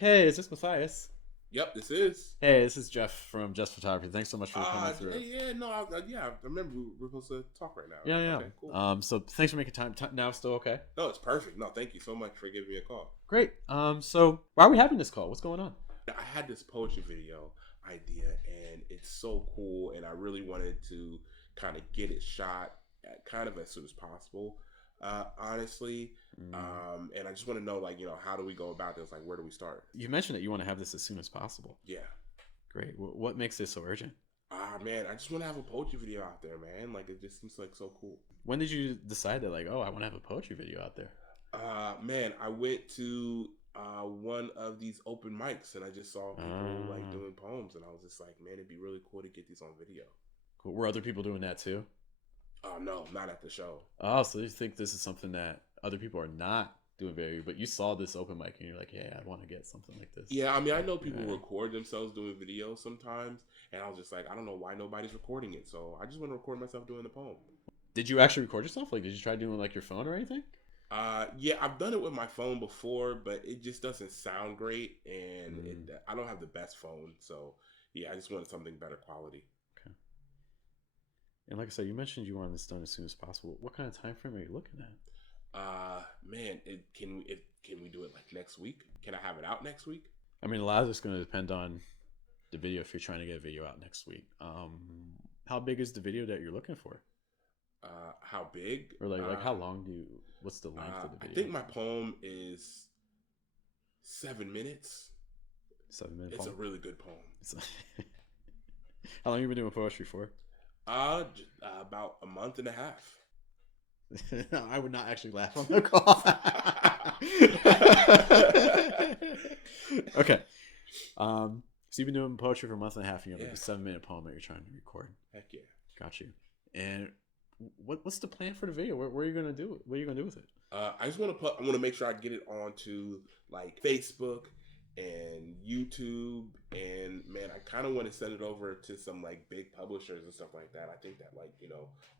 Hey, is this Matthias? Yep, this is. Hey, this is Jeff from Just Photography. Thanks so much for coming through. Yeah, no, yeah, I remember we're supposed to talk right now, Yeah, right? yeah. Okay, cool. So thanks for making time. Now still okay? No, it's perfect. No, thank you so much for giving me a call. Great. So why are we having this call? What's going on? I had this poetry video idea, and it's so cool, and I really wanted to kind of get it shot at kind of as soon as possible. Honestly, Mm. and I just want to know, like, how do we go about this? Like, where do we start? You mentioned that you want to have this as soon as possible. Yeah. Great. What makes this so urgent? Man, I just want to have a poetry video out there, man. Like, it just seems like so cool. When did you decide that, like, oh, I want to have a poetry video out there? Man, I went to one of these open mics and I just saw people like Uh, doing poems, and I was just like, man, it'd be really cool to get these on video. cool. Were other people doing that too? Oh no, not at the show. Oh, so you think this is something that other people are not doing very, but you saw this open mic and you're like, yeah, I want to get something like this. Yeah, I mean, I know people Yeah. record themselves doing videos sometimes, and I was just like, I don't know why nobody's recording it, so I just want to record myself doing the poem. Did you actually record yourself? Like, did you try doing like your phone or anything? Yeah, I've done it with my phone before, but it just doesn't sound great, and Mm, I don't have the best phone, so yeah, I just wanted something better quality. okay. And like I said, you mentioned you wanted this done as soon as possible. What kind of time frame are you looking at? Man, can we do it like next week? Can I have it out next week? I mean, a lot of this is going to depend on the video. If you're trying to get a video out next week, how big is the video that you're looking for, How big? or like how long do you? What's the length of the I video? think my poem is 7 minutes. 7 minute It's a poem. really good poem. It's how long you been doing poetry for? About a month and a half. I would not actually laugh on the call. Okay. So you've been doing poetry for a month and a half, and you have like Yeah, a 7 minute poem that you're trying to record. heck yeah. Got you. And what's the plan for the video? Where are you gonna do it? What are you gonna do with it? I just want to put. I want to make sure I get it onto like Facebook and YouTube, and man, I kind of want to send it over to some like big publishers and stuff like that. I think that like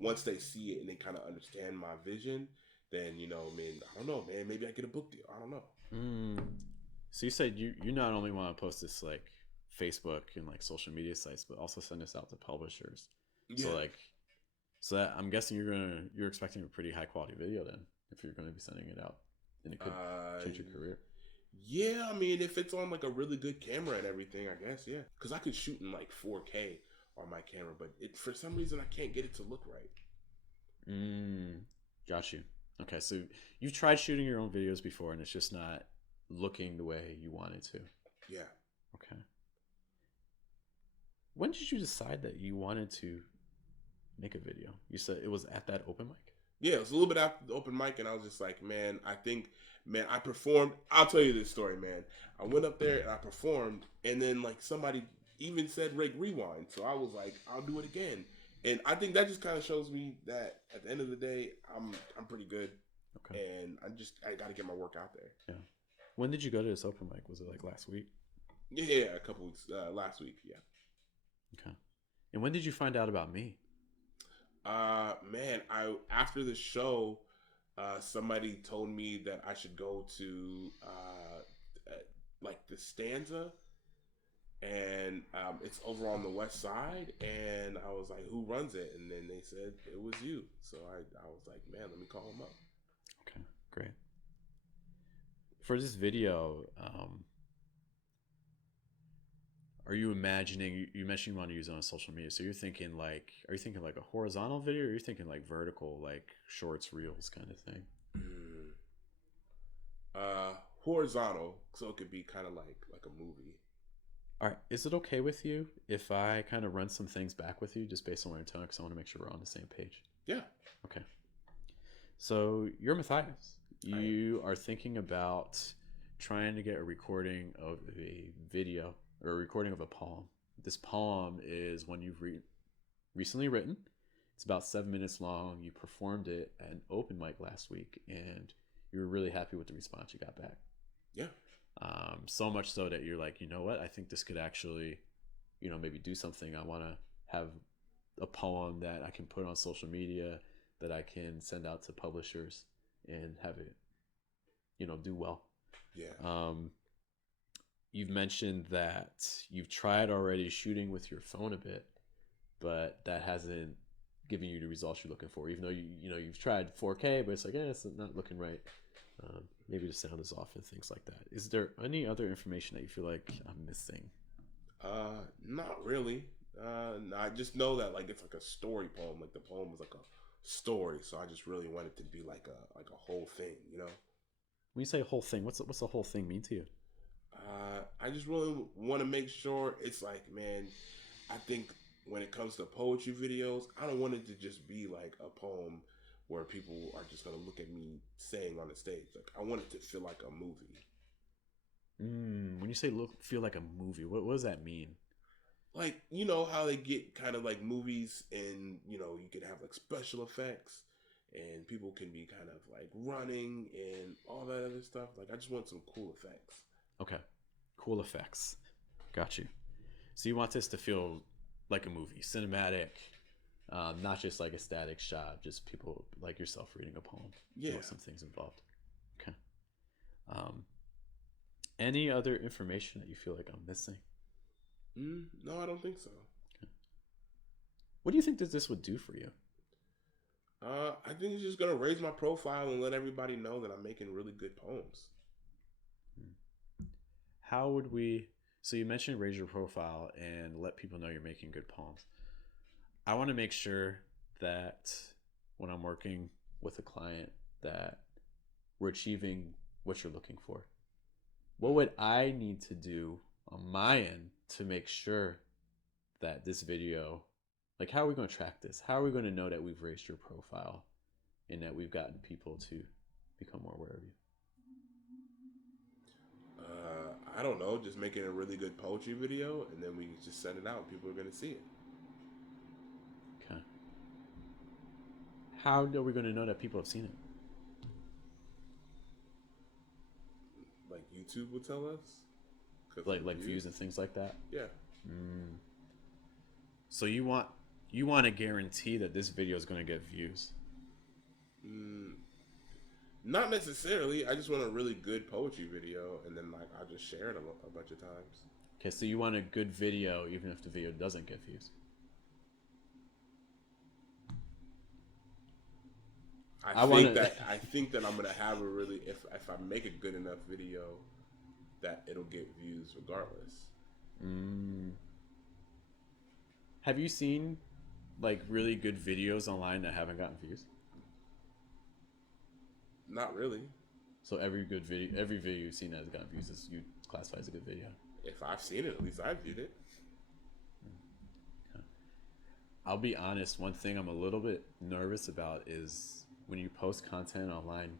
once they see it and they kind of understand my vision, then I mean, I don't know, man. Maybe I get a book deal. I don't know. Mm. So you said you not only want to post this like Facebook and like social media sites, but also send this out to publishers. So Yeah. like, so that I'm guessing you're expecting a pretty high quality video then if you're going to be sending it out, and it could Uh, change your career. yeah. I mean, if it's on like a really good camera and everything, I guess yeah. Because I could shoot in like 4K on my camera, but for some reason I can't get it to look right. Mm, got you. Okay, so you've tried shooting your own videos before, and it's just not looking the way you want it to. Yeah. Okay. When did you decide that you wanted to make a video? You said it was at that open mic. Yeah, it was a little bit after the open mic, and I was just like, man, I think, man, I performed. I'll tell you this story, man. I went up there and I performed, and then like somebody even said "Rake Rewind," so I was like, I'll do it again. And I think that just kind of shows me that at the end of the day, I'm pretty good, Okay. and I got to get my work out there. Yeah. When did you go to this open mic? Was it like last week? Yeah, a couple weeks last week. Yeah. Okay. And when did you find out about me? Man, I after the show, somebody told me that I should go to like the Stanza, and it's over on the west side, and I was like, who runs it? And then they said it was you, so I was like, man, let me call him up. Okay, great. For this video, are you imagining? You mentioned you want to use it on social media, so you're thinking like, are you thinking like a horizontal video, or are you thinking like vertical, like shorts, reels kind of thing? Mm. Horizontal, so it could be kind of like a movie. All right, is it okay with you if I kind of run some things back with you just based on what you're telling? Because I want to make sure we're on the same page. Yeah, Okay. So you're Matthias. I am. You are thinking about trying to get a recording of a video or a recording of a poem. This poem is one you've recently written. It's about 7 minutes long. You performed it at an open mic last week, and you were really happy with the response you got back. Yeah, So much so that you're like, you know what? I think this could actually, maybe do something. I want to have a poem that I can put on social media, that I can send out to publishers and have it, do well. yeah. Um, you've mentioned that you've tried already shooting with your phone a bit, but that hasn't given you the results you're looking for. Even though you've tried 4K, but it's like, it's not looking right. Maybe the sound is off and things like that. Is there any other information that you feel like I'm missing? Not really. No, I just know that like it's like a story poem. Like the poem is like a story, so I just really want it to be like a whole thing, you know. When you say whole thing, what's the whole thing mean to you? I just really want to make sure it's like, man, I think when it comes to poetry videos, I don't want it to just be like a poem where people are just gonna look at me saying on the stage. Like I want it to feel like a movie. When you say feel like a movie, what does that mean? Like, you know how they get kind of like movies and, you know, you can have like special effects and people can be kind of like running and all that other stuff. Like I just want some cool effects. Okay, cool effects. Got you. So you want this to feel like a movie, cinematic, not just like a static shot, just people like yourself reading a poem. Yeah. You want some things involved. Okay. Any other information that you feel like I'm missing? No, I don't think so. Okay. What do you think that this would do for you? I think it's just gonna raise my profile and let everybody know that I'm making really good poems. How would we? So you mentioned raise your profile and let people know you're making good poems. I want to make sure that when I'm working with a client that we're achieving what you're looking for. What would I need to do on my end to make sure that this video, like how are we going to track this? How are we going to know that we've raised your profile and that we've gotten people to become more aware of you? I don't know, just making a really good poetry video and then we just send it out. People are going to see it. Okay. How are we going to know that people have seen it? Like YouTube will tell us? Like views and things like that? Yeah. So you want to guarantee that this video is going to get views? Not necessarily. I just want a really good poetry video, and then like I'll just share it a bunch of times. Okay, so you want a good video even if the video doesn't get views? I think that I'm gonna have a really if I make a good enough video that it'll get views regardless. Have you seen like really good videos online that haven't gotten views? Not really. So every video you've seen that has gotten views is you classify as a good video? If I've seen it, at least I've viewed it. Okay. I'll be honest, one thing I'm a little bit nervous about is when you post content online,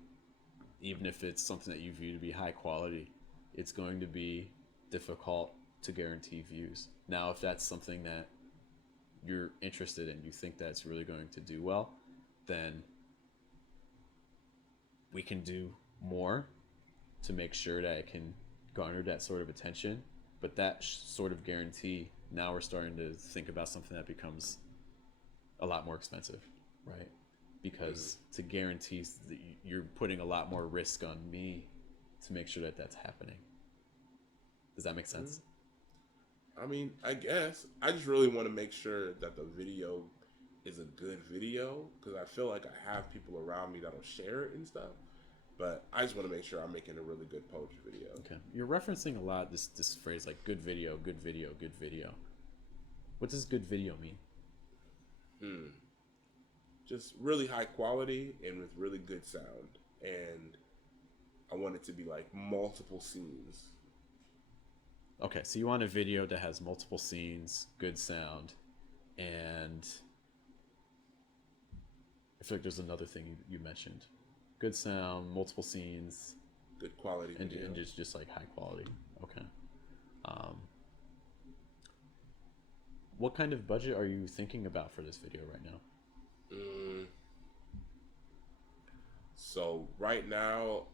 even if it's something that you view to be high quality, it's going to be difficult to guarantee views. Now, if that's something that you're interested in, you think that's really going to do well, then we can do more to make sure that it can garner that sort of attention. But that sort of guarantee, now we're starting to think about something that becomes a lot more expensive, right? Because to guarantee that you're putting a lot more risk on me to make sure that that's happening. Does that make sense? I mean, I guess I just really want to make sure that the video is a good video because I feel like I have people around me that'll share it and stuff. But I just want to make sure I'm making a really good poetry video. Okay, you're referencing a lot this phrase like good video, good video, good video. What does good video mean? Just really high quality and with really good sound. And I want it to be like multiple scenes. Okay, so you want a video that has multiple scenes, good sound, and I feel like there's another thing you mentioned. Good sound, multiple scenes, good quality video. And just like high quality. Okay. What kind of budget are you thinking about for this video right now? So right now,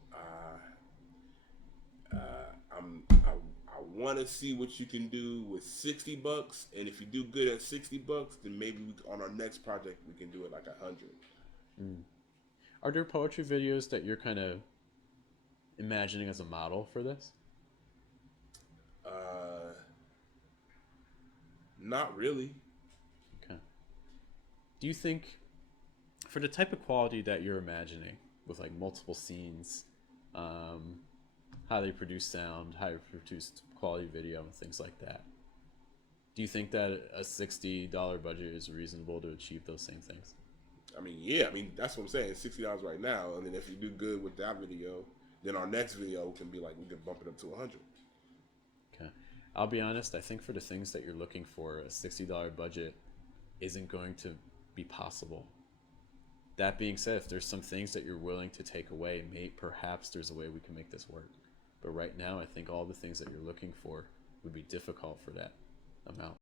I want to see what you can do with $60, and if you do good at $60, then maybe on our next project we can do it like 100. Are there poetry videos that you're kind of imagining as a model for this? Not really. Okay. Do you think for the type of quality that you're imagining with like multiple scenes, um, how they produce sound, how they produce quality video, and things like that, do you think that a $60 budget is reasonable to achieve those same things? I mean, yeah. I mean, that's what I'm saying. $60 right now, and then if you do good with that video, then our next video can be like we could bump it up to 100. Okay. I'll be honest, I think for the things that you're looking for, a $60 budget isn't going to be possible. That being said, if there's some things that you're willing to take away, perhaps there's a way we can make this work. But right now, I think all the things that you're looking for would be difficult for that amount.